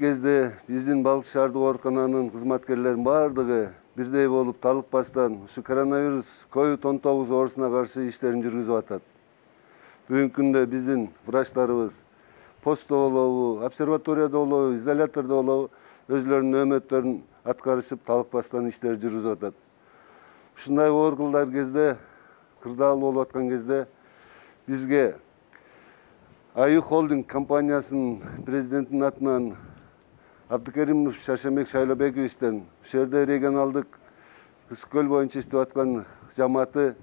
кезде биздин балык шаардык оорукананын кызматкерлеринин баардыгы бирдей болуп талыкпастан ушу коронавирус COVID-19 оорусуна каршы иштерин жүргүзүп атат. Бүгүнкү күндө биздин врачтарыбыз постто болобу, обсерваторияда болобу, изолятордо болобу өзлөрүнүн нөөмөттөрүн аткарышып талыкпастан иштер жүргүзүп атат. Ушундай оорукалдар кезде, кырдаал болуп аткан кезде бизге Аю холдинг компаниясынын президентинин атынан Абдыкеримов Шаршембек Шайлобековичтен ушул жерде регионалдык Ысык көл боюнча иштеп аткан жамааты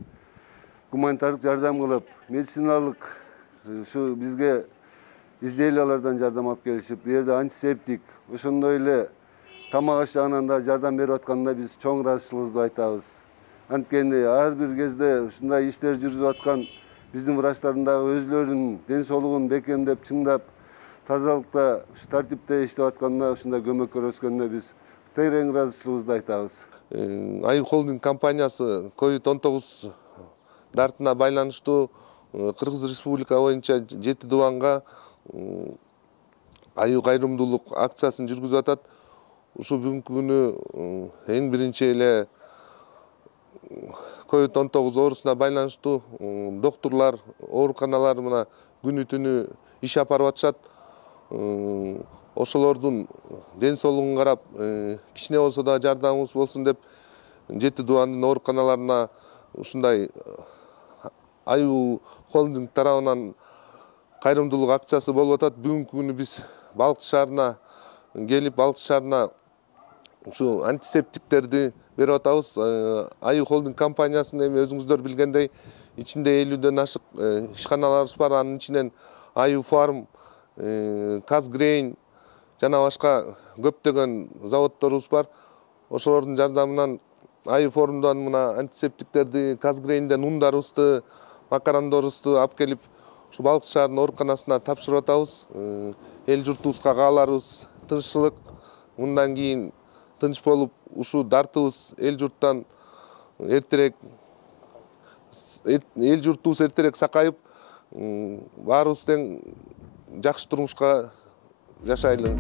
гуманитардык жардам кылып, медициналык ушу бизге изделиялардан жардам алып келишип, бу жерде антисептик, ошондой эле тамак аш жагынан да жардам берип атканына биз чоң ыраазычылыгыбызды айтабыз. Анткени ар бир кезде ушундай иштер жүргүзүп аткан биздин врачтардын дагы өзлөрүнүн ден соолугун бекемдеп, чыңдап, тазалыкта, тартипте иштеп атканына, ушундай көмөк көрсөткөнүнө биз терең ыраазычылыгыбызды айтабыз. Аю холдинг компаниясы COVID-19 дартына байланыштуу Кыргыз Республика боюнча 7 дубанга аю кайрымдуулук акциясын жүргүзүп атат. Ушу бүгүнкү күнү эң биринчи эле COVID-19 оорусуна байланыштуу доктурлар, ооруканалар мына күнү түнү иш алып атышат. Ошолордун ден соолугун карап, кичине болсо да жардамыбыз болсун деп 7 дубандын ооруканаларына ушундай Аю холдинг тарабынан кайрымдуулук акциясы болуп атат. Бүгүнкү күнү биз Балыкчы шаарына келип, Балыкчы шаарына ушу антисептиктерди берип атабыз. Аю холдинг компаниясынын эми өзүңүздөр билгендей ичинде 50ден ашык ишканаларыбыз бар. Анын ичинен Аю фарм, Казгрейн жана башка көптөгөн заводдорубуз бар. Ошолордун жардамынан Аю форумдан мына антисептиктерди, Казгрейнден ундарыбызды, макарондорубузду алып келип, ушу Балыкчы шаарынын ооруканасына тапшырып атабыз. Эл журтубузга кааларыбыз тынччылык, мындан кийин тынч болуп, ушу дартыбыз эл журттан эртерээк сакайып, баарыбыз тең жакшы турмушка жашайлы.